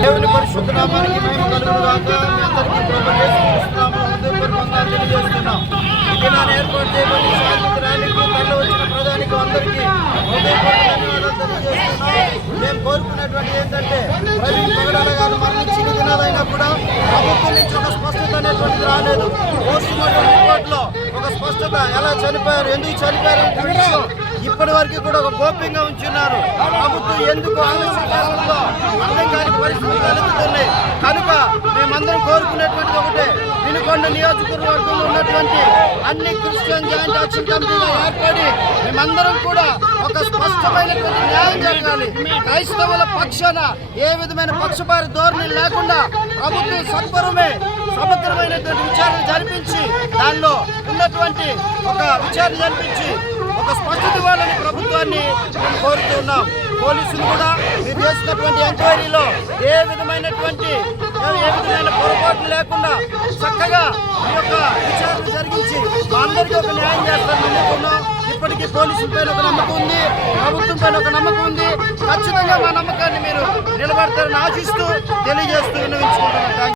దేవుని పరిశుద్ధ నామానికి మహిమ కలుగును గాక. మీ అందరికీ ప్రభువు యేసు క్రీస్తు నామములో హృదయపూర్వక వందనాలు తెలియజేస్తున్నాం. ఈ దినాన్ని ఏర్పాటు చేయబడి శాంతి ర్యాలీకి తరలి వచ్చిన ప్రజానికి అందరికీ హృదయపూర్వక ధన్యవాదాలు తెలియజేస్తున్నాం. మేము కోరుకునేటువంటి ఏంటంటే ప్రవీణ్ పగడాల గారు మరణించిన దినాలైనా కూడా ప్రభుత్వం నుంచి ఒక స్పష్టత అనేటువంటిది రాలేదు. పోస్ట్ మార్టం రిపోర్ట్లో ఒక స్పష్టత, ఎలా చనిపోయారు, ఎందుకు చనిపోయారు అనే విషయం ఇప్పటి వరకు కూడా ఒక గోప్యంగా ఉంచున్నారు. ప్రభుత్వం ఎందుకు ఆలస్యం చేస్తుందో అర్థం కాని పరిస్థితులు కలుగుతున్నాయి. కనుక మేమందరం కోరుకునేటువంటిది ఒకటే, వినుకొండ నియోజకవర్గంలో ఉన్నటువంటి అన్ని క్రిస్టియన్ జాయింట్ యాక్షన్ కమిటీగా ఏర్పడి మేమందరం కూడా ఒక స్పష్టమైనటువంటి న్యాయం జరగాలి. క్రైస్తవుల పక్షాన ఏ విధమైన పక్షపాత ధోరణి లేకుండా ప్రభుత్వం సమగ్రమైనటువంటి విచారణ జరిపించి దానిలో ఉన్నటువంటి ఒక విచారణ జరిపించి ఒక స్పష్టత ఇవ్వాలని ప్రభుత్వాన్ని మేము కోరుతున్నాం. పోలీసులు కూడా మీరు చేసినటువంటి ఎంక్వైరీలో ఏ విధమైన పొరపాట్లు లేకుండా చక్కగా ఈ యొక్క విచారణ జరిగించి మా అందరికీ ఒక న్యాయం చేస్తారని నమ్ముతున్నాం. ఇప్పటికీ పోలీసుల పైన ఒక నమ్మకం ఉంది, ప్రభుత్వం పైన ఒక నమ్మకం ఉంది. ఖచ్చితంగా మా నమ్మకాన్ని మీరు నిలబడతారని ఆశిస్తూ తెలియజేస్తూ విన్నవించుకుంటున్నాం.